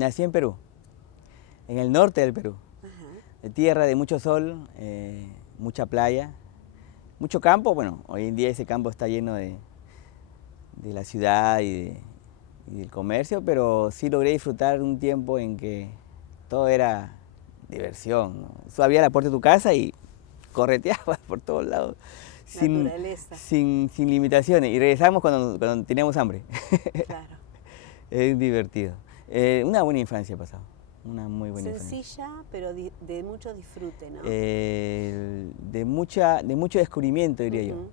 Nací en Perú, en el norte del Perú, de tierra de mucho sol, mucha playa, mucho campo. Bueno, hoy en día ese campo está lleno de la ciudad y del comercio, pero sí logré disfrutar un tiempo en que todo era diversión, ¿no? Tú abrías la puerta de tu casa y correteabas por todos lados, Naturaleza. sin limitaciones, y regresamos cuando teníamos hambre. Claro. Es divertido. Una buena infancia he pasado, una muy buena infancia. Sencilla, pero de mucho disfrute, ¿no? De mucho descubrimiento, diría yo.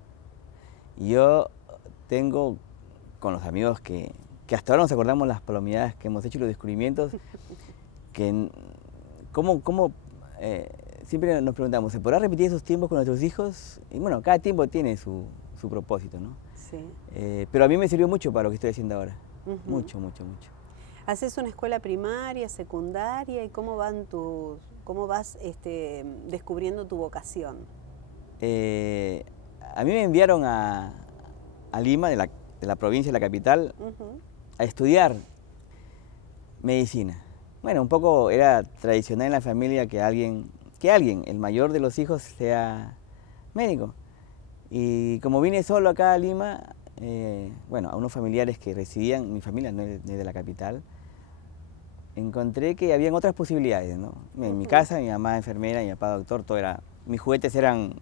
Y yo tengo con los amigos que hasta ahora nos acordamos las palomilladas que hemos hecho y los descubrimientos, que siempre nos preguntamos, ¿se podrá repetir esos tiempos con nuestros hijos? Y bueno, cada tiempo tiene su propósito, ¿no? Sí. Pero a mí me sirvió mucho para lo que estoy haciendo ahora. Mucho, mucho, mucho. ¿Haces una escuela primaria, secundaria y cómo vas descubriendo tu vocación? A mí me enviaron a Lima, de la provincia, de la capital, a estudiar medicina. Bueno, un poco era tradicional en la familia que alguien, el mayor de los hijos, sea médico. Y como vine solo acá a Lima, bueno, a unos familiares que residían, mi familia no es de la capital, encontré que habían otras posibilidades, ¿no? En mi casa, mi mamá enfermera, mi papá doctor, todo era, mis juguetes eran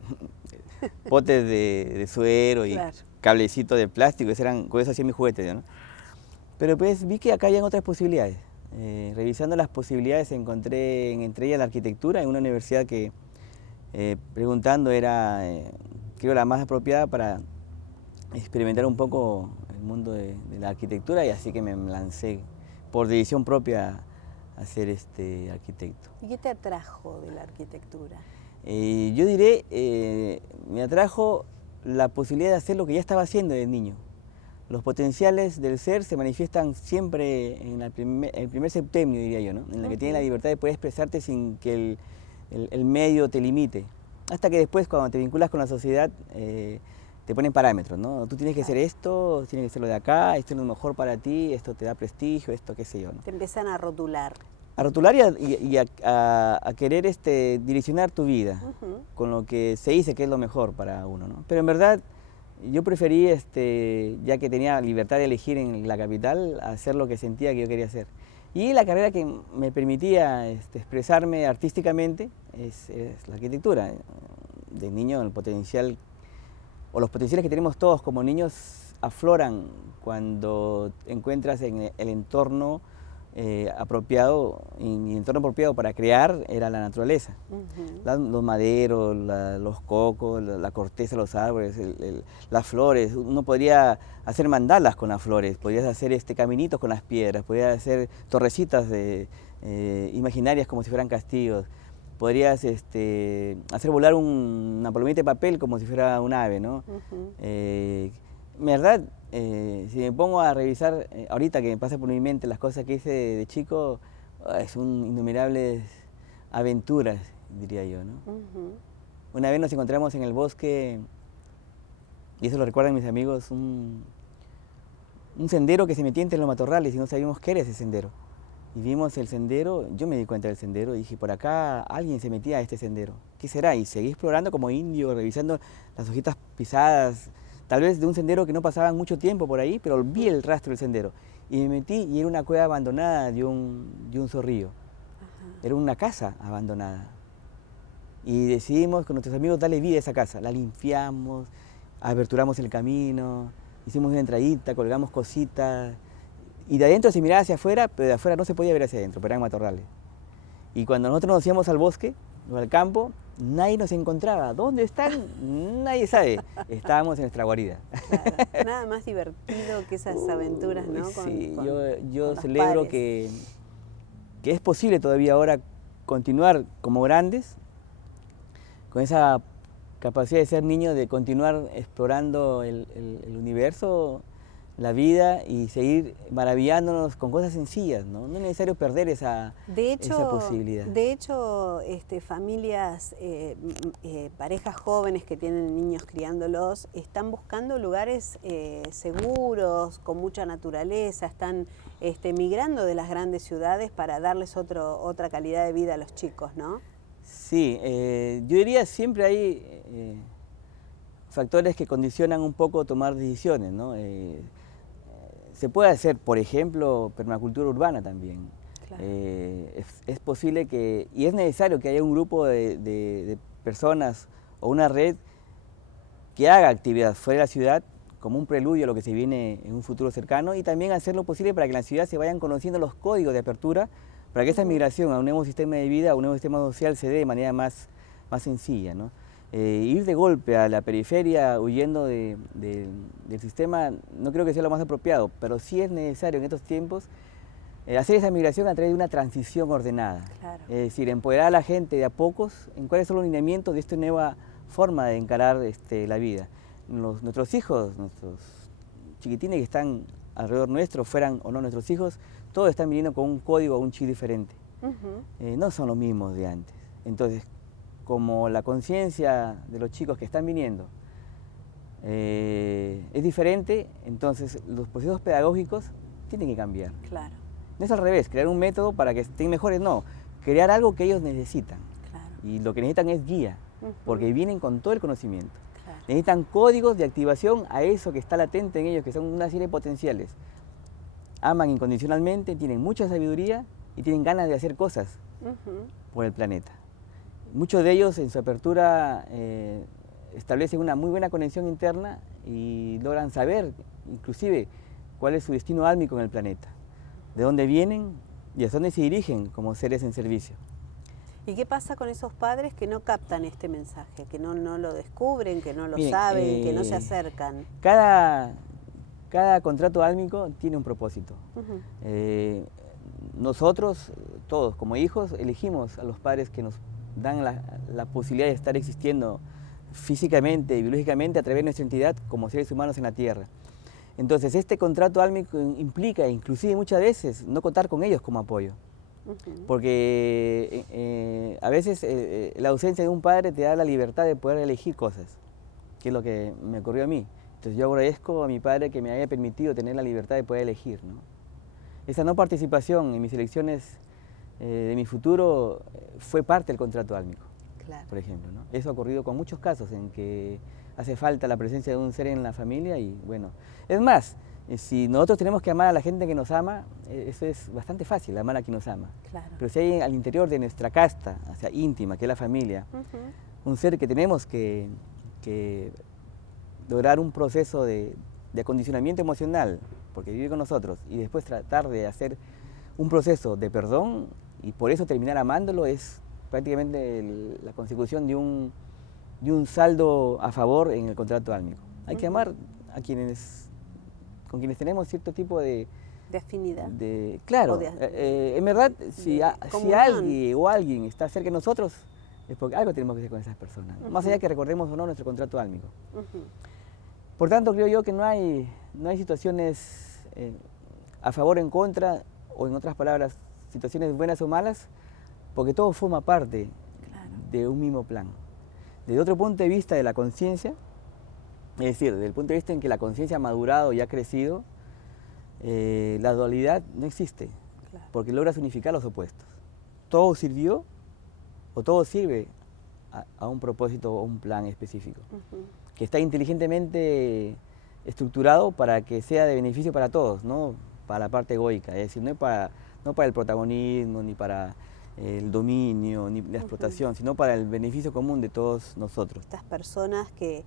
potes de suero y claro, cablecitos de plástico, con eso hacía mis juguetes, ¿no? Pero pues vi que acá habían otras posibilidades. Revisando las posibilidades encontré entre ellas la arquitectura en una universidad que, preguntando, era, creo, la más apropiada para experimentar un poco el mundo de la arquitectura, y así que me lancé por decisión propia a ser arquitecto. ¿Y qué te atrajo de la arquitectura? Yo diré, me atrajo la posibilidad de hacer lo que ya estaba haciendo de niño. Los potenciales del ser se manifiestan siempre en el primer septenio, diría yo, ¿no? En el que tienes la libertad de poder expresarte sin que el medio te limite. Hasta que después, cuando te vinculas con la sociedad, te ponen parámetros, ¿no? Tú tienes que hacer esto, tienes que hacer lo de acá, esto es lo mejor para ti, esto te da prestigio, esto qué sé yo, ¿no? Te empiezan a rotular. A rotular y a querer direccionar tu vida con lo que se dice que es lo mejor para uno, ¿no? Pero en verdad yo preferí, ya que tenía libertad de elegir en la capital, hacer lo que sentía que yo quería hacer. Y la carrera que me permitía expresarme artísticamente es la arquitectura. De niño el potencial, o los potenciales que tenemos todos como niños, afloran cuando encuentras en el entorno apropiado, y el entorno apropiado para crear era la naturaleza. Los maderos, los cocos, la corteza de los árboles, las flores. Uno podría hacer mandalas con las flores, podrías hacer caminitos con las piedras, podrías hacer torrecitas imaginarias como si fueran castillos. Podrías hacer volar una palomita de papel como si fuera un ave, ¿no? En verdad, si me pongo a revisar, ahorita que me pasa por mi mente las cosas que hice de chico, son innumerables aventuras, diría yo, ¿no? Una vez nos encontramos en el bosque, y eso lo recuerdan mis amigos, un sendero que se metía entre los matorrales y no sabíamos qué era ese sendero. Y vimos el sendero, yo me di cuenta del sendero y dije, por acá alguien se metía a este sendero. ¿Qué será? Y seguí explorando como indio, revisando las hojitas pisadas, tal vez de un sendero que no pasaban mucho tiempo por ahí, pero vi el rastro del sendero. Y me metí y era una cueva abandonada de un zorrillo. Era una casa abandonada. Y decidimos con nuestros amigos darle vida a esa casa. La limpiamos, aberturamos el camino, hicimos una entradita, colgamos cositas. Y de adentro se miraba hacia afuera, pero de afuera no se podía ver hacia adentro, pero eran matorrales. Y cuando nosotros nos íbamos al bosque o al campo, nadie nos encontraba. ¿Dónde están? Nadie sabe. Estábamos en nuestra guarida. Claro, nada más divertido que esas aventuras, ¿no? Sí, yo celebro que es posible todavía ahora continuar como grandes, con esa capacidad de ser niño, de continuar explorando el universo, la vida y seguir maravillándonos con cosas sencillas, ¿no? No es necesario perder esa posibilidad. De hecho, familias, parejas jóvenes que tienen niños criándolos, están buscando lugares seguros, con mucha naturaleza, están migrando de las grandes ciudades para darles otra calidad de vida a los chicos, ¿no? Sí, yo diría siempre hay factores que condicionan un poco tomar decisiones, ¿no? Se puede hacer, por ejemplo, permacultura urbana también. Claro. Es posible que, y es necesario que haya un grupo de personas o una red que haga actividad fuera de la ciudad como un preludio a lo que se viene en un futuro cercano, y también hacer lo posible para que en la ciudad se vayan conociendo los códigos de apertura para que esta migración a un nuevo sistema de vida, a un nuevo sistema social se dé de manera más sencilla, ¿no? Ir de golpe a la periferia huyendo del sistema no creo que sea lo más apropiado, pero sí es necesario en estos tiempos hacer esa migración a través de una transición ordenada. Claro. Es decir, empoderar a la gente de a pocos en cuáles son los lineamientos de esta nueva forma de encarar la vida. Nuestros hijos, nuestros chiquitines que están alrededor nuestro, fueran o no nuestros hijos, todos están viniendo con un código o un chip diferente. No son los mismos de antes. Entonces, como la conciencia de los chicos que están viniendo es diferente, entonces los procesos pedagógicos tienen que cambiar. Claro. No es al revés, crear un método para que estén mejores, no. Crear algo que ellos necesitan. Claro. Y lo que necesitan es guía, porque vienen con todo el conocimiento. Claro. Necesitan códigos de activación a eso que está latente en ellos, que son una serie de potenciales. Aman incondicionalmente, tienen mucha sabiduría y tienen ganas de hacer cosas por el planeta. Muchos de ellos en su apertura establecen una muy buena conexión interna y logran saber inclusive cuál es su destino álmico en el planeta, de dónde vienen y hacia dónde se dirigen como seres en servicio. ¿Y qué pasa con esos padres que no captan este mensaje, que no lo descubren, que no lo saben, que no se acercan? Cada contrato álmico tiene un propósito. Nosotros, todos como hijos, elegimos a los padres que nos dan la posibilidad de estar existiendo físicamente y biológicamente a través de nuestra entidad como seres humanos en la Tierra. Entonces, este contrato álmico implica, inclusive muchas veces, no contar con ellos como apoyo. Porque a veces la ausencia de un padre te da la libertad de poder elegir cosas, que es lo que me ocurrió a mí. Entonces yo agradezco a mi padre que me haya permitido tener la libertad de poder elegir, ¿no? Esa no participación en mis elecciones de mi futuro fue parte del contrato álmico, claro. Por ejemplo, ¿no? Eso ha ocurrido con muchos casos en que hace falta la presencia de un ser en la familia y bueno, es más, si nosotros tenemos que amar a la gente que nos ama, eso es bastante fácil, amar a quien nos ama. Claro. Pero si hay al interior de nuestra casta, o sea, íntima, que es la familia, un ser que tenemos que lograr un proceso de acondicionamiento emocional, porque vive con nosotros, y después tratar de hacer un proceso de perdón y por eso terminar amándolo, es prácticamente la consecución de un saldo a favor en el contrato álmico. Hay que amar a con quienes tenemos cierto tipo de afinidad. Claro, en verdad, si alguien está cerca de nosotros, es porque algo tenemos que hacer con esas personas, más allá que recordemos o no nuestro contrato álmico. Por tanto, creo yo que no hay situaciones a favor o en contra, o en otras palabras, situaciones buenas o malas, porque todo forma parte de un mismo plan. Desde otro punto de vista de la conciencia, es decir, desde el punto de vista en que la conciencia ha madurado y ha crecido, la dualidad no existe, porque logras unificar los opuestos. Todo sirvió o todo sirve a un propósito o un plan específico, que está inteligentemente estructurado para que sea de beneficio para todos, no para la parte egoica, es decir, no para el protagonismo, ni para el dominio, ni la explotación, sino para el beneficio común de todos nosotros. Estas personas que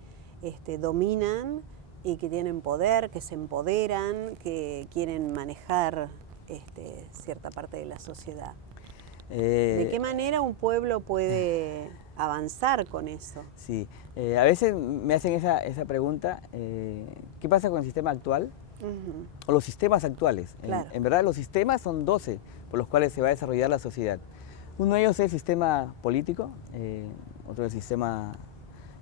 dominan y que tienen poder, que se empoderan, que quieren manejar cierta parte de la sociedad. ¿De qué manera un pueblo puede avanzar con eso? Sí, a veces me hacen esa pregunta, ¿qué pasa con el sistema actual? O los sistemas actuales. Claro. En verdad los sistemas son 12 por los cuales se va a desarrollar la sociedad. Uno de ellos es el sistema político, otro es el sistema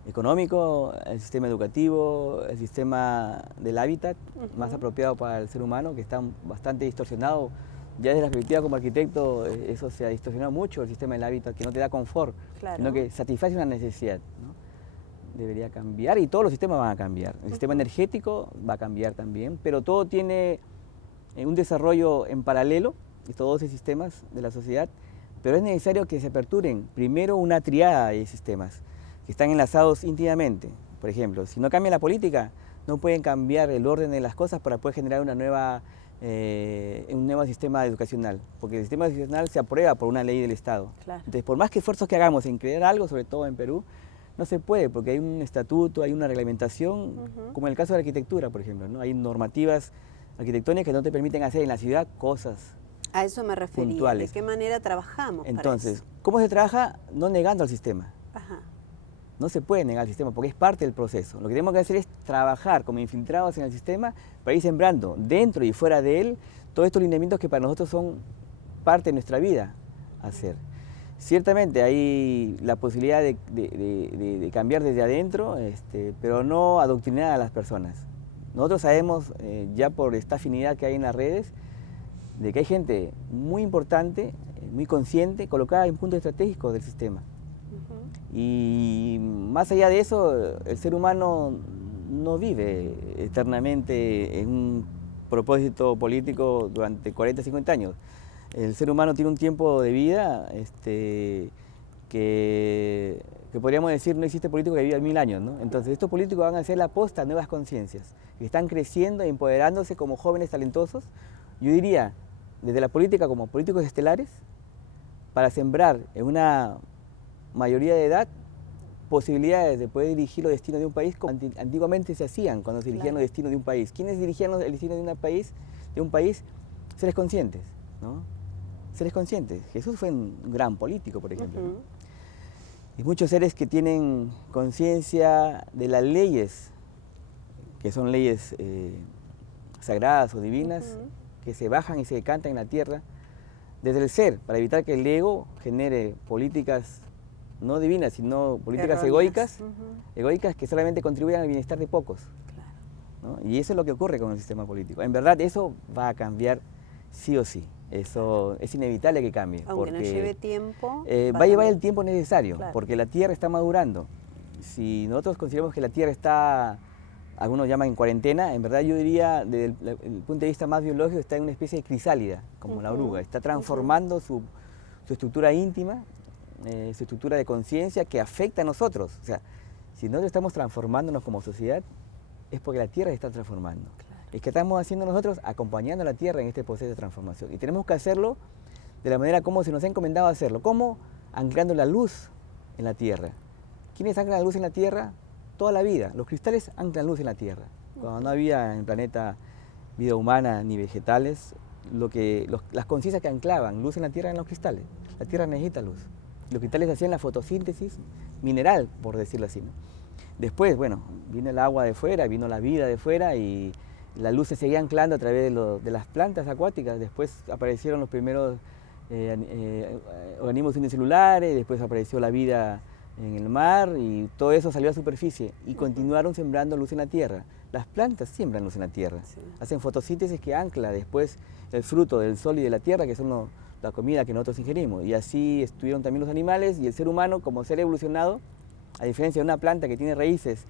económico, el sistema educativo, el sistema del hábitat más apropiado para el ser humano, que está bastante distorsionado. Ya desde la perspectiva como arquitecto, eso se ha distorsionado mucho, el sistema del hábitat, que no te da confort, sino que satisface una necesidad, ¿no? Debería cambiar y todos los sistemas van a cambiar. El sistema energético va a cambiar también, pero todo tiene un desarrollo en paralelo, estos 12 sistemas de la sociedad, pero es necesario que se aperturen primero una triada de sistemas que están enlazados íntimamente. Por ejemplo, si no cambia la política, no pueden cambiar el orden de las cosas para poder generar un nuevo sistema educacional, porque el sistema educacional se aprueba por una ley del Estado. Claro. Entonces, por más que esfuerzos que hagamos en crear algo, sobre todo en Perú, no se puede, porque hay un estatuto, hay una reglamentación, como en el caso de la arquitectura, por ejemplo, ¿no? Hay normativas arquitectónicas que no te permiten hacer en la ciudad cosas. A eso me refería. Puntuales. ¿De qué manera trabajamos? Entonces, ¿cómo se trabaja? No negando al sistema. Ajá. No se puede negar al sistema porque es parte del proceso. Lo que tenemos que hacer es trabajar como infiltrados en el sistema para ir sembrando dentro y fuera de él todos estos lineamientos que para nosotros son parte de nuestra vida hacer. Ciertamente hay la posibilidad de cambiar desde adentro, pero no adoctrinar a las personas. Nosotros sabemos, ya por esta afinidad que hay en las redes, de que hay gente muy importante, muy consciente, colocada en puntos estratégicos del sistema. Y más allá de eso, el ser humano no vive eternamente en un propósito político durante 40, 50 años. El ser humano tiene un tiempo de vida que podríamos decir no existe político que viva 1000 años, ¿no? Entonces estos políticos van a hacer la aposta a nuevas conciencias, que están creciendo e empoderándose como jóvenes talentosos, yo diría, desde la política como políticos estelares, para sembrar en una mayoría de edad posibilidades de poder dirigir los destinos de un país como antiguamente se hacían cuando se dirigían los destinos de un país. ¿Quiénes dirigían el destino de un país? Seres conscientes, ¿no? Seres conscientes. Jesús fue un gran político, por ejemplo, ¿no? Y muchos seres que tienen conciencia de las leyes, que son leyes sagradas o divinas, que se bajan y se decantan en la tierra desde el ser, para evitar que el ego genere políticas no divinas, sino políticas egoicas que solamente contribuyan al bienestar de pocos. Claro. ¿No? Y eso es lo que ocurre con el sistema político. En verdad, eso va a cambiar sí o sí. Eso es inevitable que cambie. Aunque nos lleve tiempo. Va a llevar el tiempo necesario, claro, porque la Tierra está madurando. Si nosotros consideramos que la Tierra está, algunos llaman en cuarentena, en verdad yo diría, desde el punto de vista más biológico, está en una especie de crisálida, como la oruga. Está transformando su estructura íntima, su estructura de conciencia que afecta a nosotros. O sea, si nosotros estamos transformándonos como sociedad, es porque la Tierra se está transformando. Claro. Es que estamos haciendo nosotros, acompañando a la Tierra en este proceso de transformación. Y tenemos que hacerlo de la manera como se nos ha encomendado hacerlo. ¿Cómo? Anclando la luz en la Tierra. ¿Quiénes anclan la luz en la Tierra? Toda la vida. Los cristales anclan luz en la Tierra. Cuando no había en el planeta vida humana ni vegetales, las conciencias que anclaban luz en la Tierra eran los cristales. La Tierra necesita luz. Los cristales hacían la fotosíntesis mineral, por decirlo así, ¿no? Después, bueno, vino el agua de fuera, vino la vida de fuera y la luz se seguía anclando a través de las plantas acuáticas. Después aparecieron los primeros organismos unicelulares, después apareció la vida en el mar y todo eso salió a superficie y continuaron sembrando luz en la tierra. Las plantas siembran luz en la tierra, hacen fotosíntesis que ancla después el fruto del sol y de la tierra, que son la comida que nosotros ingerimos. Y así estuvieron también los animales y el ser humano como ser evolucionado, a diferencia de una planta que tiene raíces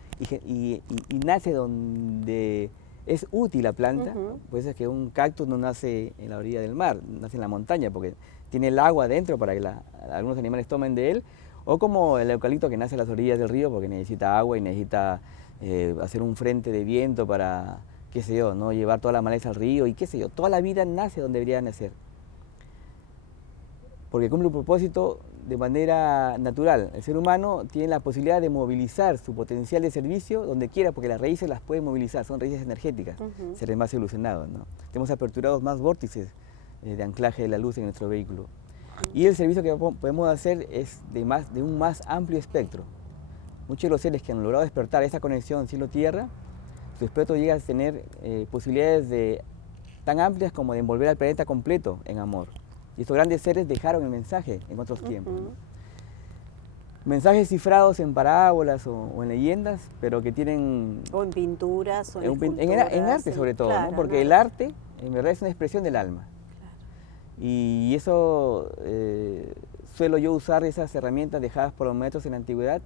y nace donde es útil la planta, pues es que un cactus no nace en la orilla del mar, nace en la montaña porque tiene el agua dentro para que algunos animales tomen de él, o como el eucalipto que nace en las orillas del río porque necesita agua y necesita hacer un frente de viento para, qué sé yo, ¿no? Llevar toda la maleza al río y qué sé yo, toda la vida nace donde debería nacer. Porque cumple un propósito de manera natural. El ser humano tiene la posibilidad de movilizar su potencial de servicio donde quiera, porque las raíces las puede movilizar, son raíces energéticas, seres más evolucionados, ¿no? Tenemos aperturados más vórtices de anclaje de la luz en nuestro vehículo. Y el servicio que podemos hacer es de un más amplio espectro. Muchos de los seres que han logrado despertar esa conexión cielo-tierra, su espectro llega a tener posibilidades tan amplias como de envolver al planeta completo en amor. Y estos grandes seres dejaron el mensaje en otros tiempos, ¿no? mensajes cifrados en parábolas o en leyendas, pero que tienen... O en pinturas o en en arte sobre todo, claro, ¿no? Porque el arte en verdad es una expresión del alma. Claro. Y eso suelo yo usar esas herramientas dejadas por los maestros en la antigüedad.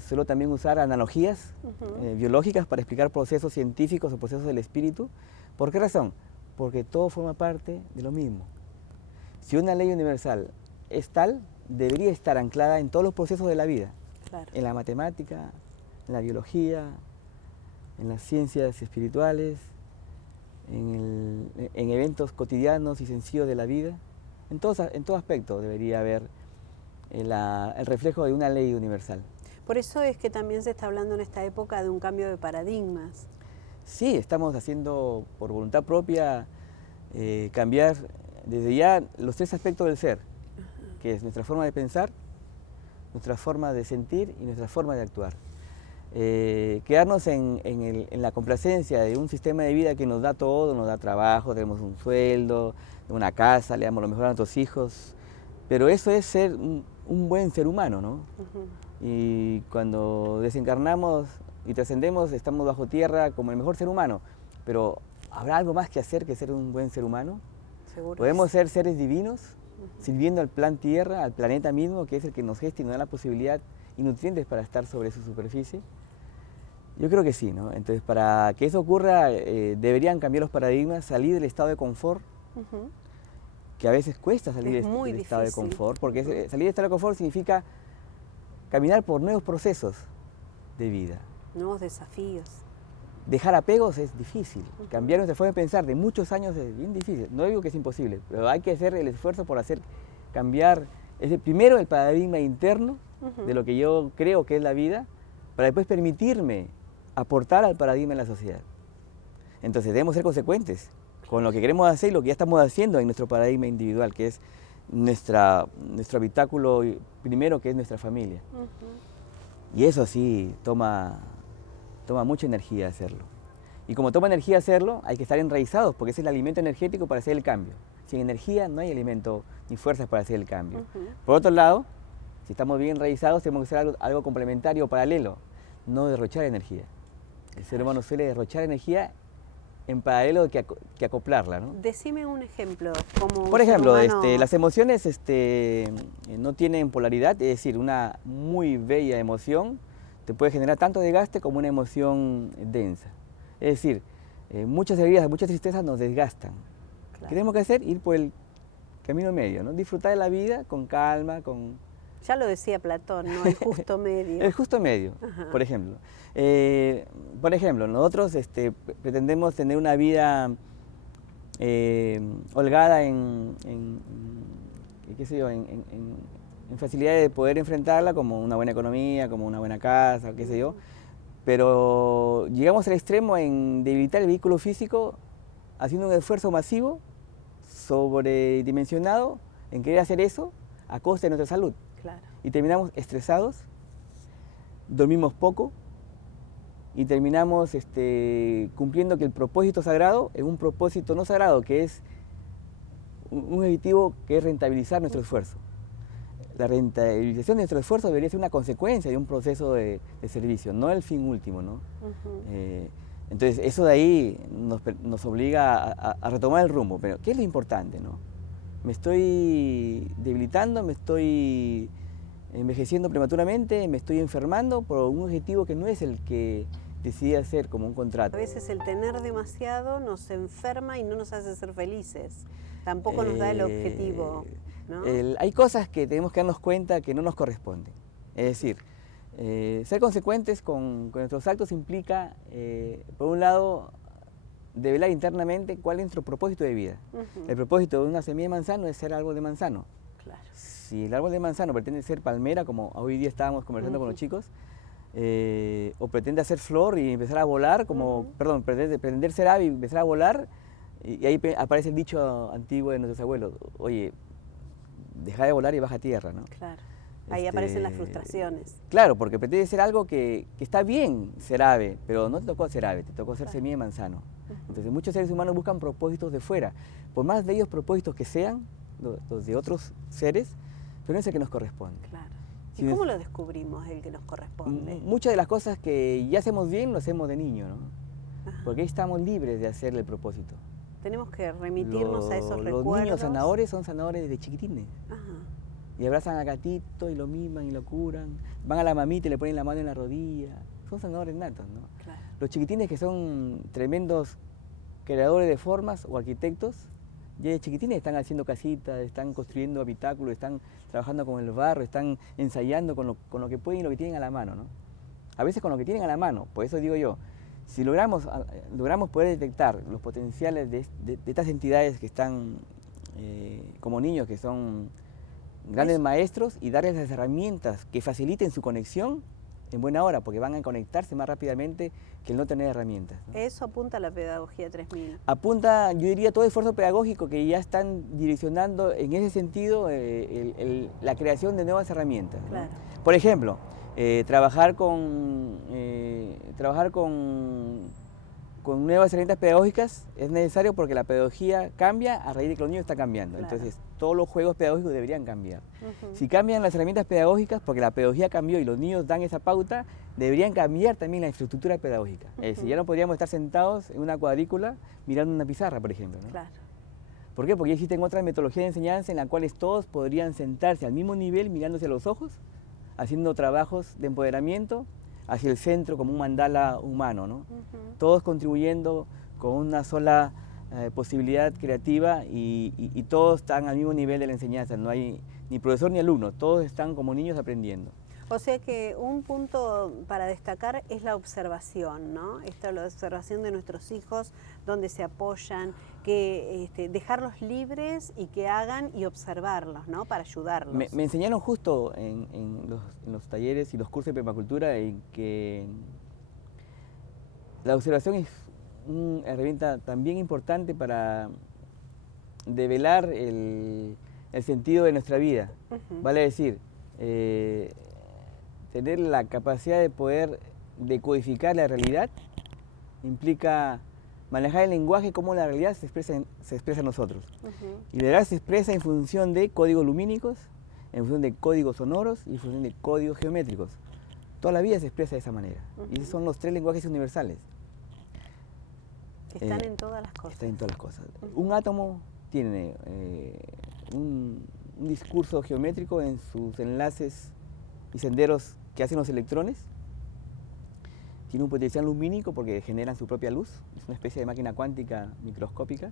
Suelo también usar analogías biológicas para explicar procesos científicos o procesos del espíritu. ¿Por qué razón? Porque todo forma parte de lo mismo. Si una ley universal es tal, debería estar anclada en todos los procesos de la vida. Claro. En la matemática, en la biología, en las ciencias espirituales, en eventos cotidianos y sencillos de la vida. En todo aspecto debería haber el reflejo de una ley universal. Por eso es que también se está hablando en esta época de un cambio de paradigmas. Sí, estamos haciendo por voluntad propia cambiar desde ya los 3 aspectos del ser, que es nuestra forma de pensar, nuestra forma de sentir y nuestra forma de actuar. Quedarnos en la complacencia de un sistema de vida que nos da todo, nos da trabajo, tenemos un sueldo, una casa, le damos lo mejor a nuestros hijos, pero eso es ser un buen ser humano, ¿no? Y cuando desencarnamos y trascendemos, estamos bajo tierra como el mejor ser humano, pero ¿habrá algo más que hacer que ser un buen ser humano? Seguro. ¿Podemos ser seres divinos, sirviendo al plan Tierra, al planeta mismo, que es el que nos gesta y nos da la posibilidad y nutrientes para estar sobre su superficie? Yo creo que sí, ¿no? Entonces, para que eso ocurra, deberían cambiar los paradigmas, salir del estado de confort, que a veces cuesta salir del estado de confort, porque salir del estado de confort significa caminar por nuevos procesos de vida. Nuevos desafíos. Dejar apegos es difícil, cambiar nuestra forma de pensar de muchos años es bien difícil. No digo que es imposible, pero hay que hacer el esfuerzo por hacer cambiar primero el paradigma interno de lo que yo creo que es la vida, para después permitirme aportar al paradigma en la sociedad. Entonces debemos ser consecuentes con lo que queremos hacer y lo que ya estamos haciendo en nuestro paradigma individual, que es nuestro habitáculo primero, que es nuestra familia. Y eso sí toma mucha energía hacerlo. Y como toma energía hacerlo, hay que estar enraizados, porque es el alimento energético para hacer el cambio. Sin energía no hay alimento ni fuerzas para hacer el cambio. Por otro lado, si estamos bien enraizados, tenemos que hacer algo complementario o paralelo, no derrochar energía. El ser humano suele derrochar energía en paralelo que acoplarla, ¿no? Decime un ejemplo. Por ejemplo, las emociones no tienen polaridad, es decir, una muy bella emoción te puede generar tanto desgaste como una emoción densa. Es decir, muchas heridas, muchas tristezas nos desgastan. Claro. ¿Qué tenemos que hacer? Ir por el camino medio, ¿no? Disfrutar de la vida con calma, con... Ya lo decía Platón, ¿no? El justo medio. El justo medio, por ejemplo. Nosotros pretendemos tener una vida holgada en facilidades de poder enfrentarla, como una buena economía, como una buena casa, qué sé yo, pero llegamos al extremo en debilitar el vehículo físico haciendo un esfuerzo masivo, sobredimensionado, en querer hacer eso a costa de nuestra salud. Claro. Y terminamos estresados, dormimos poco y terminamos cumpliendo que el propósito sagrado es un propósito no sagrado, que es un objetivo que es rentabilizar nuestro esfuerzo. La rentabilización de nuestro esfuerzo debería ser una consecuencia de un proceso de servicio, no el fin último, ¿no? Entonces, eso de ahí nos obliga a retomar el rumbo. Pero, ¿qué es lo importante, no? ¿Me estoy debilitando? ¿Me estoy envejeciendo prematuramente? ¿Me estoy enfermando por un objetivo que no es el que decidí hacer como un contrato? A veces el tener demasiado nos enferma y no nos hace ser felices. Tampoco nos da el objetivo, ¿no? Hay cosas que tenemos que darnos cuenta que no nos corresponden. Es decir, ser consecuentes con nuestros actos implica, por un lado, develar internamente cuál es nuestro propósito de vida. El propósito de una semilla de manzano es ser árbol de manzano. Claro. Si el árbol de manzano pretende ser palmera, como hoy día estábamos conversando con los chicos, o pretende hacer flor y empezar a volar, pretender ser ave y empezar a volar, y ahí aparece el dicho antiguo de nuestros abuelos: oye, deja de volar y baja a tierra, ¿no? Claro. Ahí aparecen las frustraciones. Claro, porque pretende ser algo que está bien ser ave, pero no te tocó ser ave, te tocó ser semilla de manzano. Entonces muchos seres humanos buscan propósitos de fuera, por más bellos propósitos que sean, los de otros seres, pero no es el que nos corresponde. Claro. ¿Y cómo lo descubrimos, el que nos corresponde? Muchas de las cosas que ya hacemos bien, lo hacemos de niño, ¿no? Ajá. Porque ahí estamos libres de hacer el propósito. Tenemos que remitirnos a esos recuerdos. Los niños sanadores son sanadores desde chiquitines. Ajá. Y abrazan al gatito y lo miman y lo curan. Van a la mamita y le ponen la mano en la rodilla. Son sanadores natos, ¿no? Claro. Los chiquitines que son tremendos creadores de formas o arquitectos, ya de chiquitines están haciendo casitas, están construyendo habitáculos, están trabajando con el barro, están ensayando con lo que pueden y lo que tienen a la mano, ¿no? A veces con lo que tienen a la mano, por eso digo yo, si logramos poder detectar los potenciales de estas entidades que están como niños, que son grandes maestros, y darles las herramientas que faciliten su conexión en buena hora, porque van a conectarse más rápidamente que el no tener herramientas, ¿no? Eso apunta a la pedagogía 3000. Apunta, yo diría, todo esfuerzo pedagógico que ya están direccionando en ese sentido la creación de nuevas herramientas, ¿no? Claro. Por ejemplo, trabajar con nuevas herramientas pedagógicas es necesario porque la pedagogía cambia a raíz de que los niños están cambiando. Claro. Entonces, todos los juegos pedagógicos deberían cambiar. Ujú. Si cambian las herramientas pedagógicas, porque la pedagogía cambió y los niños dan esa pauta, deberían cambiar también la infraestructura pedagógica. Es decir, ya no podríamos estar sentados en una cuadrícula mirando una pizarra, por ejemplo, ¿no? Claro. ¿Por qué? Porque ya existen otras metodologías de enseñanza en las cuales todos podrían sentarse al mismo nivel, mirándose a los ojos, haciendo trabajos de empoderamiento hacia el centro como un mandala humano, ¿no? Ujú. Todos contribuyendo con una sola posibilidad creativa y todos están al mismo nivel de la enseñanza, no hay ni profesor ni alumno, todos están como niños aprendiendo. O sea que un punto para destacar es la observación, ¿no? La observación de nuestros hijos, donde se apoyan, que dejarlos libres y que hagan y observarlos, ¿no? Para ayudarlos. Me enseñaron justo en los talleres y los cursos de permacultura en que la observación es una herramienta también importante para develar el sentido de nuestra vida. Ujú. Vale decir, tener la capacidad de poder decodificar la realidad implica manejar el lenguaje como la realidad se expresa en nosotros. Ujú. Y la realidad se expresa en función de códigos lumínicos, en función de códigos sonoros y en función de códigos geométricos. Toda la vida se expresa de esa manera. Y esos son los tres lenguajes universales. Están en todas las cosas. Están en todas las cosas. Un átomo tiene un discurso geométrico en sus enlaces y senderos que hacen los electrones. Tiene un potencial lumínico porque generan su propia luz. Es una especie de máquina cuántica microscópica.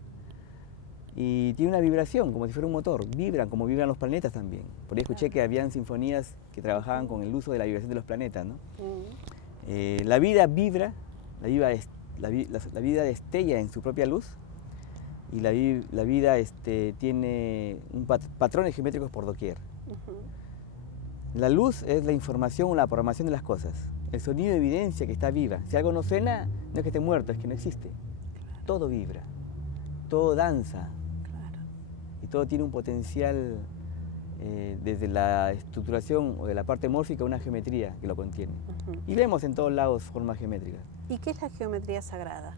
Y tiene una vibración, como si fuera un motor. Vibran, como vibran los planetas también. Por ahí escuché que habían sinfonías que trabajaban con el uso de la vibración de los planetas, ¿no? La vida vibra, la vida destella en su propia luz. Y la vida tiene patrones geométricos por doquier. La luz es la información o la programación de las cosas. El sonido evidencia que está viva. Si algo no suena, no es que esté muerto, es que no existe. Claro. Todo vibra, todo danza. Claro. Y todo tiene un potencial desde la estructuración o de la parte mórfica, una geometría que lo contiene. Y vemos en todos lados formas geométricas. ¿Y qué es la geometría sagrada?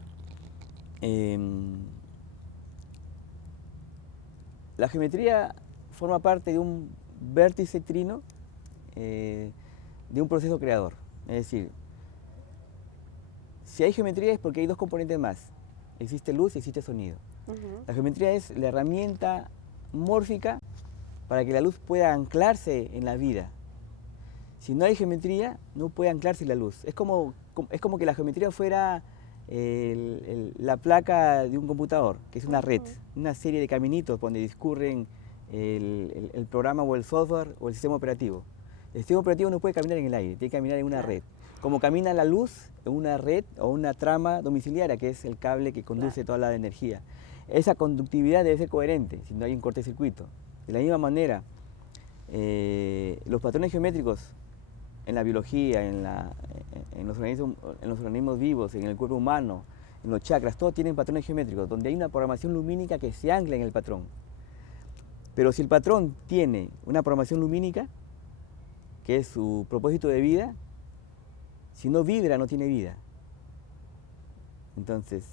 La geometría forma parte de un vértice trino de un proceso creador. Es decir, si hay geometría es porque hay dos componentes más. Existe luz y existe sonido. La geometría es la herramienta mórfica para que la luz pueda anclarse en la vida. Si no hay geometría, no puede anclarse la luz. Es como que la geometría fuera la placa de un computador, que es una red, una serie de caminitos donde discurren el programa o el software o el sistema operativo. El sistema operativo no puede caminar en el aire, tiene que caminar en una red. Como camina la luz en una red o una trama domiciliaria, que es el cable que conduce toda la energía. Esa conductividad debe ser coherente, si no hay un cortocircuito. De la misma manera, los patrones geométricos en la biología, en los organismos vivos, en el cuerpo humano, en los chakras, todos tienen patrones geométricos, donde hay una programación lumínica que se ancla en el patrón. Pero si el patrón tiene una programación lumínica, que es su propósito de vida, si no vibra, no tiene vida. Entonces,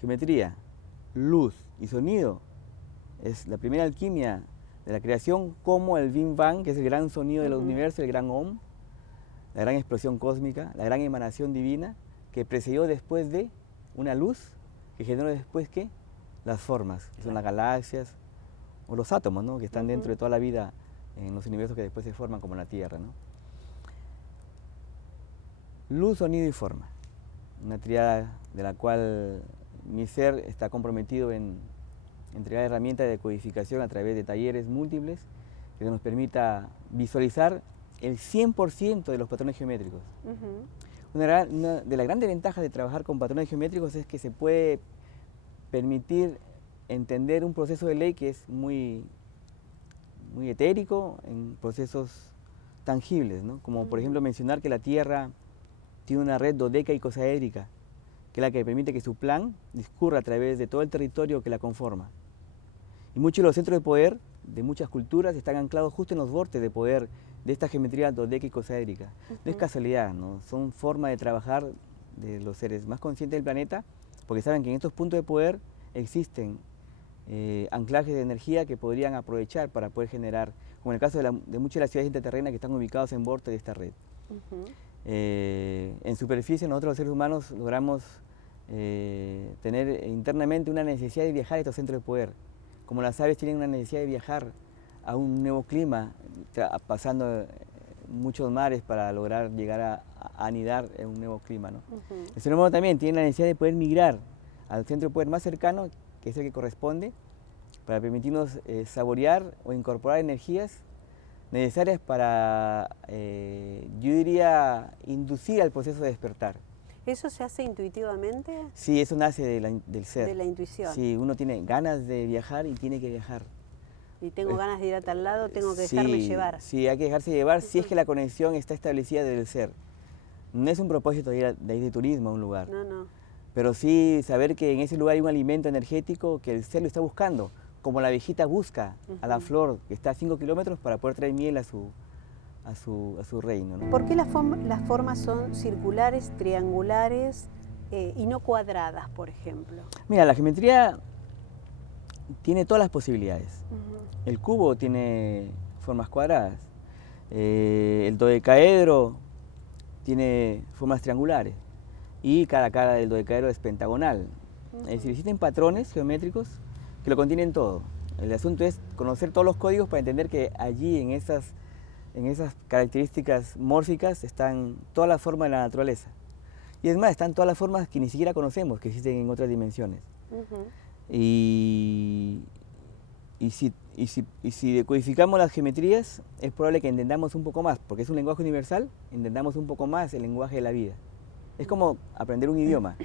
geometría, luz y sonido es la primera alquimia de la creación, como el Big Bang, que es el gran sonido del universo, el gran Om, la gran explosión cósmica, la gran emanación divina, que precedió después de una luz, que generó después, ¿qué? Las formas, que son las galaxias, o los átomos, ¿no? Que están dentro de toda la vida en los universos que después se forman como la Tierra, ¿no? Luz, sonido y forma, una triada de la cual mi ser está comprometido en entregar herramientas de codificación a través de talleres múltiples que nos permita visualizar el 100% de los patrones geométricos. Una de las grandes ventajas de trabajar con patrones geométricos es que se puede permitir entender un proceso de ley que es muy etérico en procesos tangibles, ¿no? Como por ejemplo mencionar que la Tierra tiene una red dodecaicosaédrica, que es la que permite que su plan discurra a través de todo el territorio que la conforma. Y muchos de los centros de poder de muchas culturas están anclados justo en los bordes de poder de esta geometría dodecaicosaédrica. No es casualidad, ¿no? Son formas de trabajar de los seres más conscientes del planeta, porque saben que en estos puntos de poder existen anclajes de energía que podrían aprovechar para poder generar, como en el caso de muchas de las ciudades interterrenas que están ubicadas en bordes de esta red. En superficie nosotros los seres humanos logramos tener internamente una necesidad de viajar a estos centros de poder, como las aves tienen una necesidad de viajar a un nuevo clima, pasando muchos mares para lograr llegar a anidar en un nuevo clima, ¿no? El ser humano también tiene la necesidad de poder migrar al centro de poder más cercano, que es el que corresponde, para permitirnos saborear o incorporar energías necesarias para, yo diría, inducir al proceso de despertar. ¿Eso se hace intuitivamente? Sí, eso nace del ser. De la intuición. Sí, uno tiene ganas de viajar y tiene que viajar. Y tengo ganas de ir a tal lado, tengo que dejarme llevar. Sí, hay que dejarse llevar si es que la conexión está establecida desde el ser. No es un propósito de ir de turismo a un lugar. No. Pero sí saber que en ese lugar hay un alimento energético que el ser lo está buscando, como la abejita busca a la flor que está a 5 kilómetros para poder traer miel a su reino, ¿no? ¿Por qué las formas son circulares, triangulares y no cuadradas, por ejemplo? Mira, la geometría tiene todas las posibilidades. El cubo tiene formas cuadradas, el dodecaedro tiene formas triangulares y cada cara del dodecaedro es pentagonal. Es decir, existen patrones geométricos que lo contienen todo. El asunto es conocer todos los códigos para entender que allí en esas características mórficas están todas las formas de la naturaleza. Y es más, están todas las formas que ni siquiera conocemos, que existen en otras dimensiones. Y si decodificamos las geometrías, es probable que entendamos un poco más, porque es un lenguaje universal, entendamos un poco más el lenguaje de la vida. Es como aprender un idioma.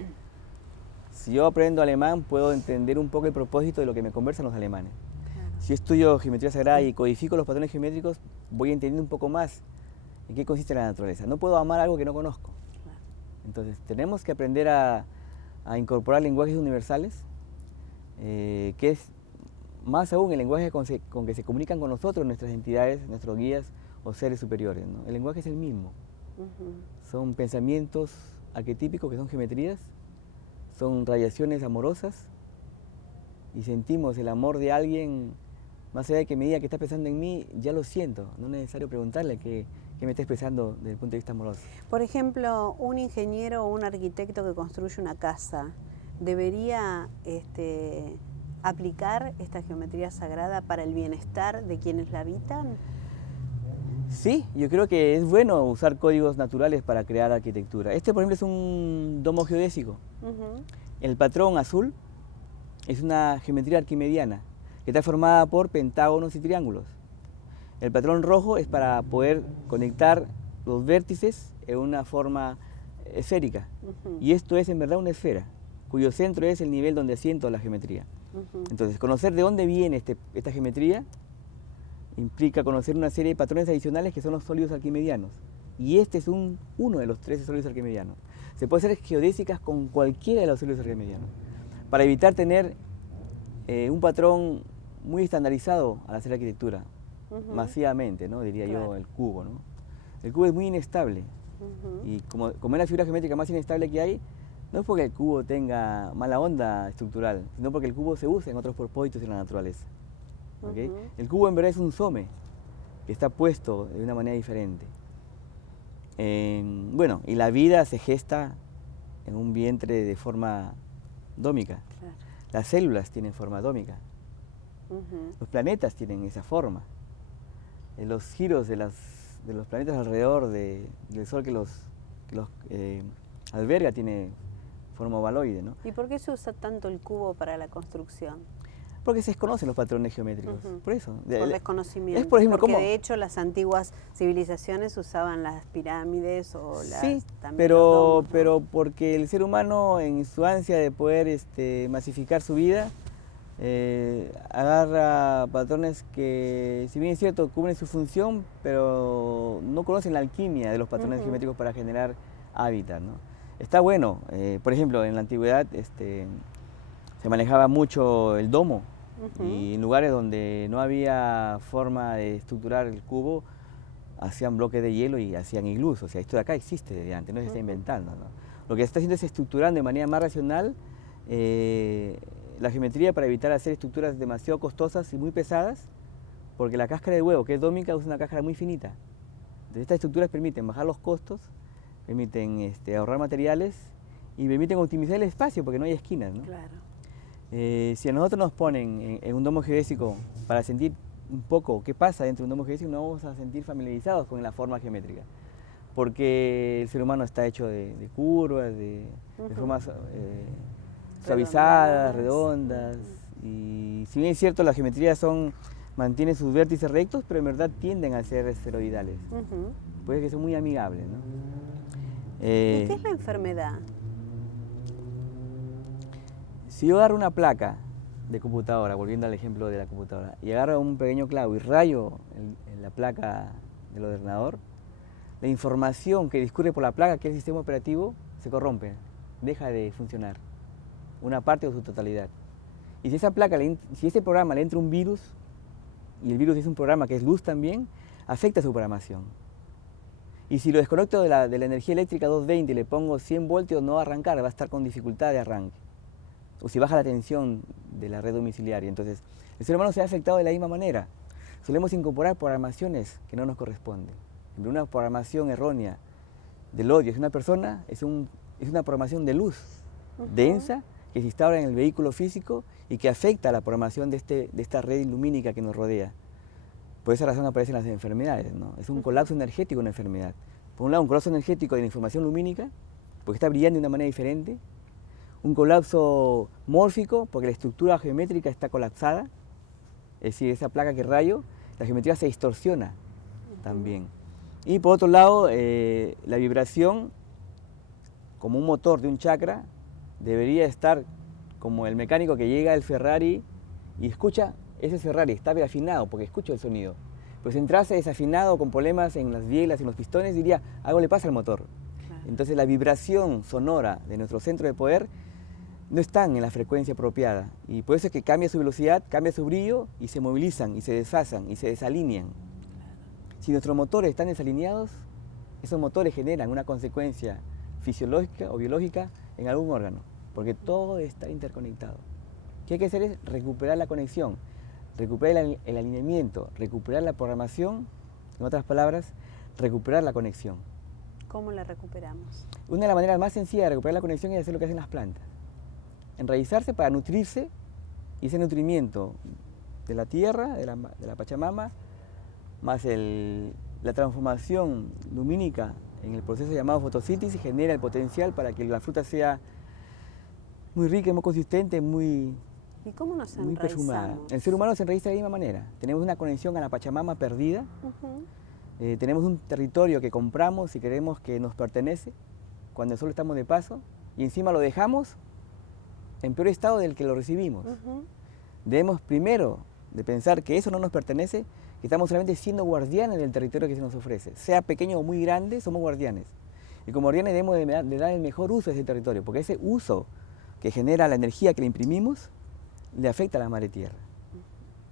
Si yo aprendo alemán, puedo entender un poco el propósito de lo que me conversan los alemanes. Si yo estudio geometría sagrada y codifico los patrones geométricos, voy entendiendo un poco más en qué consiste la naturaleza. No puedo amar algo que no conozco. Entonces, tenemos que aprender a incorporar lenguajes universales, que es más aún el lenguaje con que se comunican con nosotros nuestras entidades, nuestros guías o seres superiores, ¿no? El lenguaje es el mismo. Son pensamientos arquetípicos que son geometrías, son radiaciones amorosas y sentimos el amor de alguien, más allá de que me diga que está pensando en mí, ya lo siento, no es necesario preguntarle qué me está expresando desde el punto de vista amoroso. Por ejemplo, un ingeniero o un arquitecto que construye una casa, ¿debería aplicar esta geometría sagrada para el bienestar de quienes la habitan? Sí, yo creo que es bueno usar códigos naturales para crear arquitectura. Este, por ejemplo, es un domo geodésico. El patrón azul es una geometría arquimediana que está formada por pentágonos y triángulos. El patrón rojo es para poder conectar los vértices en una forma esférica. Y esto es en verdad una esfera, cuyo centro es el nivel donde asienta la geometría. Entonces, conocer de dónde viene esta geometría implica conocer una serie de patrones adicionales que son los sólidos arquimedianos. Y este es uno de los 13 sólidos arquimedianos. Se puede hacer geodésicas con cualquiera de los sólidos arquimedianos, para evitar tener un patrón muy estandarizado al hacer arquitectura, masivamente, ¿no? Diría yo, el cubo, ¿no? El cubo es muy inestable, y como es la figura geométrica más inestable que hay, no es porque el cubo tenga mala onda estructural, sino porque el cubo se usa en otros propósitos en la naturaleza. ¿okay? El cubo en verdad es un some que está puesto de una manera diferente. Bueno, y la vida se gesta en un vientre de forma dómica. Claro. Las células tienen forma dómica. Los planetas tienen esa forma. Los giros de los planetas alrededor del Sol que los alberga tiene forma ovaloide, ¿no? ¿Y por qué se usa tanto el cubo para la construcción? Porque se desconocen los patrones geométricos, por eso. Por desconocimiento. Es, por ejemplo, porque de hecho las antiguas civilizaciones usaban las pirámides o las... Sí, también pero porque el ser humano en su ansia de poder masificar su vida, agarra patrones que, si bien es cierto, cubren su función, pero no conocen la alquimia de los patrones geométricos para generar hábitat, ¿no? Está bueno, por ejemplo, en la antigüedad se manejaba mucho el domo, y en lugares donde no había forma de estructurar el cubo, hacían bloques de hielo y hacían iglús. O sea, esto de acá existe desde antes, no se está inventando, ¿no? Lo que se está haciendo es estructurando de manera más racional la geometría para evitar hacer estructuras demasiado costosas y muy pesadas, porque la cáscara de huevo, que es dómica, usa una cáscara muy finita. Entonces, estas estructuras permiten bajar los costos, permiten ahorrar materiales y permiten optimizar el espacio porque no hay esquinas, ¿no? Claro. Si a nosotros nos ponen en un domo geodésico para sentir un poco qué pasa dentro de un domo geodésico, nos vamos a sentir familiarizados con la forma geométrica, porque el ser humano está hecho de curvas, de formas suavizadas, redondas, y si bien es cierto las geometrías mantienen sus vértices rectos, pero en verdad tienden a ser esferoidales, puede que son muy amigables, ¿no? ¿Y qué es la enfermedad? Si yo agarro una placa de computadora, volviendo al ejemplo de la computadora, y agarro un pequeño clavo y rayo en la placa del ordenador, la información que discurre por la placa, que es el sistema operativo, se corrompe, deja de funcionar, una parte o su totalidad. Y si si ese programa le entra un virus, y el virus es un programa que es luz también, afecta su programación. Y si lo desconecto de la energía eléctrica 220 y le pongo 100 voltios, no va a arrancar, va a estar con dificultad de arranque. O si baja la tensión de la red domiciliaria. Entonces, el ser humano se ha afectado de la misma manera. Solemos incorporar programaciones que no nos corresponden. Una programación errónea del odio de una persona es una programación de luz densa que se instaura en el vehículo físico y que afecta a la programación de esta red lumínica que nos rodea. Por esa razón aparecen las enfermedades, ¿no? Es un colapso energético una enfermedad. Por un lado, un colapso energético de la información lumínica, porque está brillando de una manera diferente. Un colapso mórfico, porque la estructura geométrica está colapsada, es decir, esa placa que rayo, la geometría se distorsiona también. Y por otro lado, la vibración, como un motor de un chakra, debería estar como el mecánico que llega al Ferrari y escucha, ese Ferrari está afinado porque escucha el sonido. Pues si entrase desafinado con problemas en las bielas y en los pistones, diría, algo le pasa al motor. Claro. Entonces la vibración sonora de nuestro centro de poder no están en la frecuencia apropiada y por eso es que cambia su velocidad, cambia su brillo y se movilizan y se desfasan y se desalinean. Si nuestros motores están desalineados, esos motores generan una consecuencia fisiológica o biológica en algún órgano, porque todo está interconectado. ¿Qué hay que hacer? Es recuperar la conexión, recuperar el alineamiento, recuperar la programación, en otras palabras, recuperar la conexión. ¿Cómo la recuperamos? Una de las maneras más sencillas de recuperar la conexión es hacer lo que hacen las plantas. Enraizarse para nutrirse, y ese nutrimiento de la tierra, de la Pachamama, más la transformación lumínica en el proceso llamado fotosíntesis genera el potencial para que la fruta sea muy rica, muy consistente, muy ¿Y cómo nos enraizamos? Perfumada. El ser humano se enraiza de la misma manera. Tenemos una conexión a la Pachamama perdida, tenemos un territorio que compramos y creemos que nos pertenece cuando solo estamos de paso, y encima lo dejamos en peor estado del que lo recibimos. Debemos primero de pensar que eso no nos pertenece, que estamos solamente siendo guardianes del territorio que se nos ofrece. Sea pequeño o muy grande, somos guardianes. Y como guardianes debemos de dar el mejor uso a ese territorio, porque ese uso que genera la energía que le imprimimos, le afecta a la madre tierra.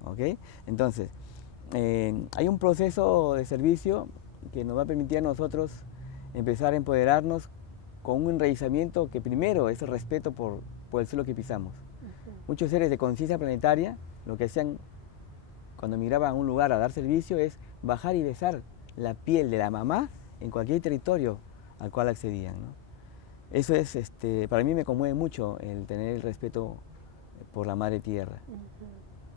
¿Okay? Entonces, hay un proceso de servicio que nos va a permitir a nosotros empezar a empoderarnos con un enraizamiento que primero es el respeto por el suelo que pisamos. Muchos seres de conciencia planetaria lo que hacían cuando migraba a un lugar a dar servicio es bajar y besar la piel de la mamá en cualquier territorio al cual accedían, ¿no? Eso es, para mí me conmueve mucho el tener el respeto por la madre tierra.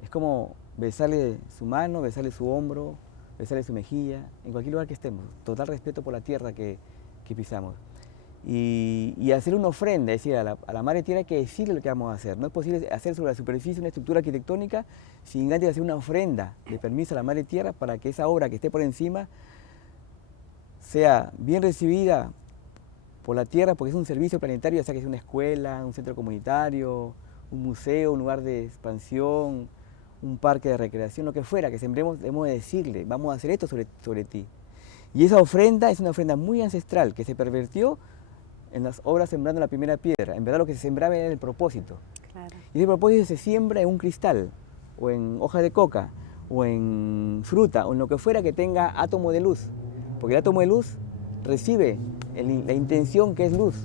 Es como besarle su mano, besarle su hombro, besarle su mejilla, en cualquier lugar que estemos. Total respeto por la tierra que pisamos. Y hacer una ofrenda, es decir, a la madre tierra hay que decirle lo que vamos a hacer. No es posible hacer sobre la superficie una estructura arquitectónica sin antes hacer una ofrenda de permiso a la madre tierra para que esa obra que esté por encima sea bien recibida por la tierra, porque es un servicio planetario, ya sea que sea una escuela, un centro comunitario, un museo, un lugar de expansión, un parque de recreación, lo que fuera, que sembremos, debemos de decirle, vamos a hacer esto sobre ti. Y esa ofrenda es una ofrenda muy ancestral, que se pervirtió en las obras sembrando la primera piedra. En verdad lo que se sembraba era el propósito. Claro. Y ese propósito se siembra en un cristal, o en hoja de coca, o en fruta, o en lo que fuera que tenga átomo de luz. Porque el átomo de luz recibe la intención que es luz,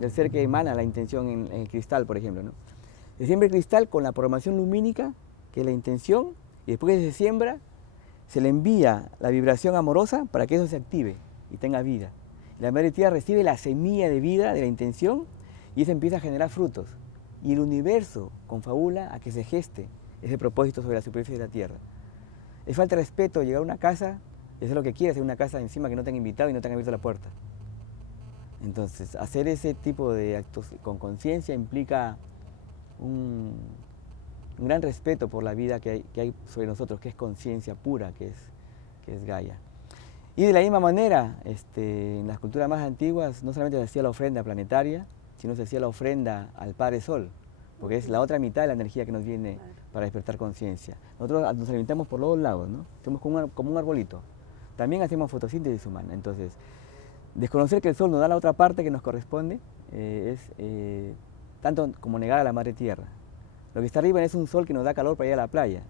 del ser que emana la intención en el cristal, por ejemplo, ¿no? Se siembra el cristal con la programación lumínica, que es la intención, y después que se siembra, se le envía la vibración amorosa para que eso se active y tenga vida. La madre tierra recibe la semilla de vida de la intención y eso empieza a generar frutos. Y el universo confabula a que se geste ese propósito sobre la superficie de la tierra. Es falta de respeto llegar a una casa y hacer lo que quieras, hacer una casa encima que no te han invitado y no te han abierto la puerta. Entonces, hacer ese tipo de actos con conciencia implica un gran respeto por la vida que hay sobre nosotros, que es conciencia pura, que es Gaia. Y de la misma manera, en las culturas más antiguas no solamente se hacía la ofrenda planetaria, sino se hacía la ofrenda al Padre Sol, porque es la otra mitad de la energía que nos viene para despertar conciencia. Nosotros nos alimentamos por los dos lados, ¿no? Somos como un arbolito. También hacemos fotosíntesis humana. Entonces, desconocer que el Sol nos da la otra parte que nos corresponde es tanto como negar a la Madre Tierra. Lo que está arriba es un sol que nos da calor para ir a la playa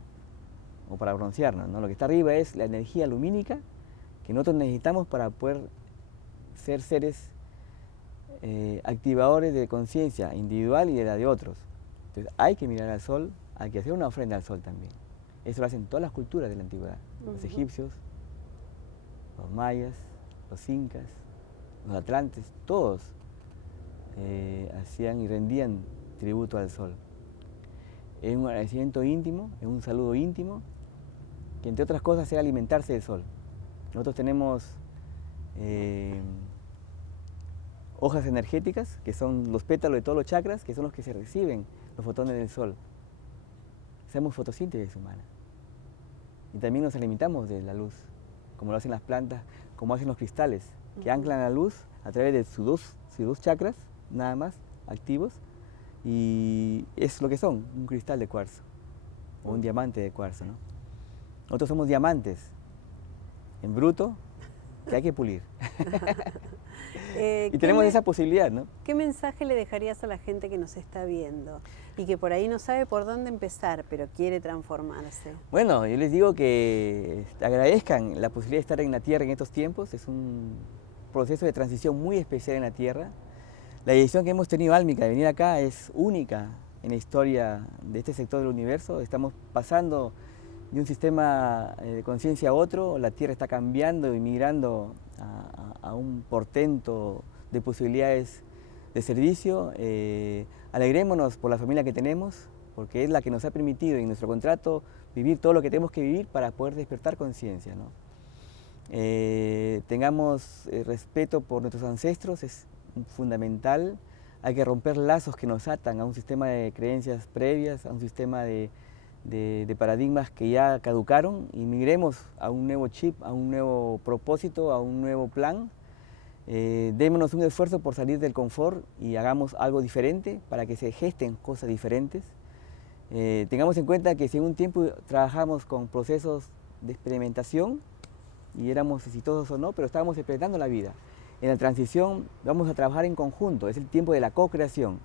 o para broncearnos, ¿no? Lo que está arriba es la energía lumínica que nosotros necesitamos para poder ser seres activadores de conciencia individual y de la de otros. Entonces hay que mirar al sol, hay que hacer una ofrenda al sol también. Eso lo hacen todas las culturas de la antigüedad. Los egipcios, los mayas, los incas, los atlantes, todos hacían y rendían tributo al sol. Es un agradecimiento íntimo, es un saludo íntimo, que entre otras cosas es alimentarse del sol. Nosotros tenemos hojas energéticas, que son los pétalos de todos los chakras, que son los que se reciben los fotones del sol. Hacemos fotosíntesis humana. Y también nos alimentamos de la luz, como lo hacen las plantas, como hacen los cristales, que anclan la luz a través de sus dos chakras, nada más, activos, y es lo que son, un cristal de cuarzo, o un diamante de cuarzo, ¿no? Nosotros somos diamantes, en bruto, que hay que pulir. Y tenemos esa posibilidad, ¿no? ¿Qué mensaje le dejarías a la gente que nos está viendo y que por ahí no sabe por dónde empezar, pero quiere transformarse? Bueno, yo les digo que agradezcan la posibilidad de estar en la Tierra en estos tiempos. Es un proceso de transición muy especial en la Tierra. La decisión que hemos tenido, Álmica, de venir acá es única en la historia de este sector del universo. Estamos pasando de un sistema de conciencia a otro, la Tierra está cambiando y migrando a un portento de posibilidades de servicio. Alegrémonos por la familia que tenemos, porque es la que nos ha permitido en nuestro contrato vivir todo lo que tenemos que vivir para poder despertar conciencia, ¿no? Tengamos respeto por nuestros ancestros, es fundamental. Hay que romper lazos que nos atan a un sistema de creencias previas, a un sistema de paradigmas que ya caducaron, y migremos a un nuevo chip, a un nuevo propósito, a un nuevo plan. Démonos un esfuerzo por salir del confort y hagamos algo diferente para que se gesten cosas diferentes. Tengamos en cuenta que si en un tiempo trabajamos con procesos de experimentación y éramos exitosos o no, pero estábamos experimentando la vida. En la transición vamos a trabajar en conjunto, es el tiempo de la co-creación.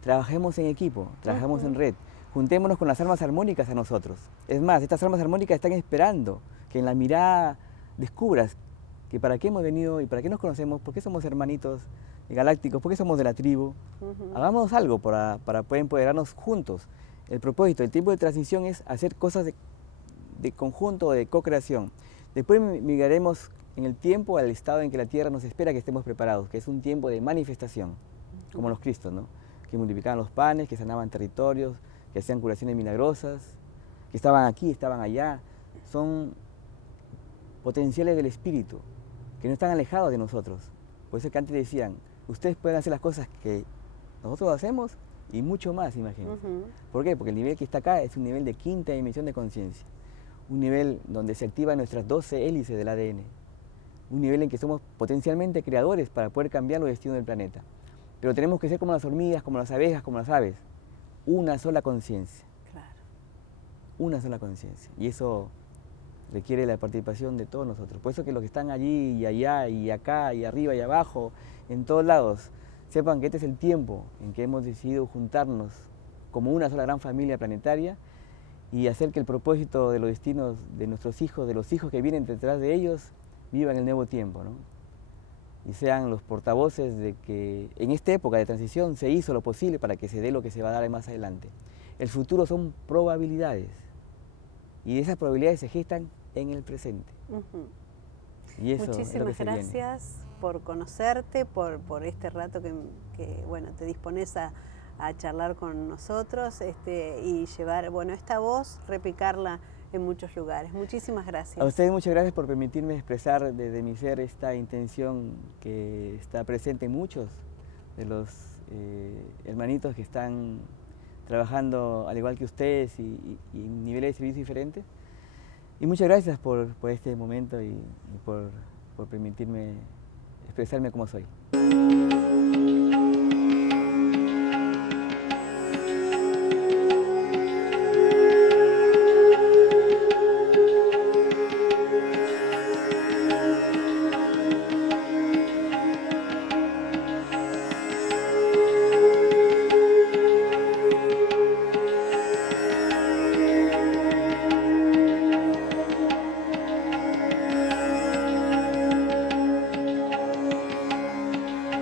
Trabajemos en equipo, trabajemos en red. Juntémonos con las almas armónicas a nosotros. Es más, estas almas armónicas están esperando que en la mirada descubras que para qué hemos venido y para qué nos conocemos, por qué somos hermanitos galácticos, por qué somos de la tribu. Hagamos algo para poder empoderarnos juntos. El propósito, el tiempo de transición es hacer cosas de conjunto, de co-creación. Después migraremos en el tiempo al estado en que la tierra nos espera que estemos preparados, que es un tiempo de manifestación, como los Cristos, ¿no? Que multiplicaban los panes, que sanaban territorios, que hacían curaciones milagrosas, que estaban aquí, estaban allá. Son potenciales del Espíritu, que no están alejados de nosotros. Por eso que antes decían, ustedes pueden hacer las cosas que nosotros hacemos y mucho más, imagínense. ¿Por qué? Porque el nivel que está acá es un nivel de quinta dimensión de conciencia, un nivel donde se activan nuestras 12 hélices del ADN, un nivel en que somos potencialmente creadores para poder cambiar los destinos del planeta. Pero tenemos que ser como las hormigas, como las abejas, como las aves, una sola conciencia. Claro. Una sola conciencia. Y eso requiere la participación de todos nosotros. Por eso que los que están allí y allá y acá y arriba y abajo, en todos lados, sepan que este es el tiempo en que hemos decidido juntarnos como una sola gran familia planetaria y hacer que el propósito de los destinos de nuestros hijos, de los hijos que vienen detrás de ellos, vivan el nuevo tiempo, ¿no? Y sean los portavoces de que en esta época de transición se hizo lo posible para que se dé lo que se va a dar más adelante. El futuro son probabilidades y esas probabilidades se gestan en el presente. Y eso muchísimas es lo que gracias por conocerte, por este rato que bueno, te dispones a charlar con nosotros y llevar esta voz, replicarla en muchos lugares. Muchísimas gracias. A ustedes muchas gracias por permitirme expresar desde mi ser esta intención que está presente en muchos de los hermanitos que están trabajando al igual que ustedes y en niveles de servicio diferentes. Y muchas gracias por este momento y por permitirme expresarme como soy.